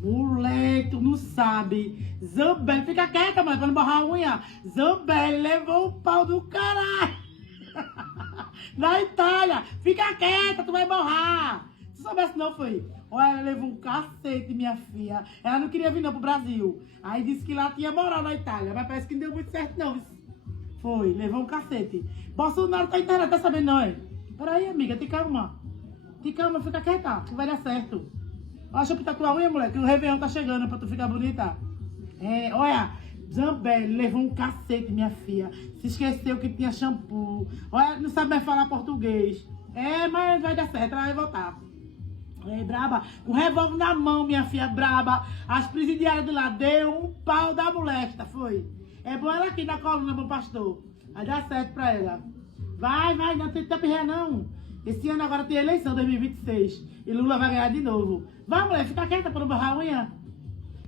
Mulher, tu não sabe. Zambelli, fica quieta, mãe, pra não borrar a unha. Zambelli levou o pau do caralho. Na Itália. Fica quieta, tu vai borrar. Se soubesse não, foi. Olha, ela levou um cacete, minha filha. Ela não queria vir não pro Brasil. Aí disse que lá tinha moral na Itália. Mas parece que não deu muito certo não. Foi, levou um cacete. Bolsonaro tá internado, tá sabendo não, é? Peraí, amiga, te calma. Te calma, fica quieta, que vai dar certo. Deixa eu pintar tua unha, mulher, que o Réveillon tá chegando pra tu ficar bonita. É, olha, Zambelli levou um cacete, minha filha. Se esqueceu que tinha shampoo. Olha, não sabe mais falar português. É, mas vai dar certo, ela vai voltar. É, braba. Com revólver na mão, minha filha, braba. As presidiárias de lá deu um pau da molesta, foi. É bom ela aqui na coluna, bom pastor. Vai dar certo pra ela. Vai, não tem tempo não. Esse ano agora tem eleição, 2026. E Lula vai ganhar de novo. Vai, mulher, fica quieta pra não borrar a unha.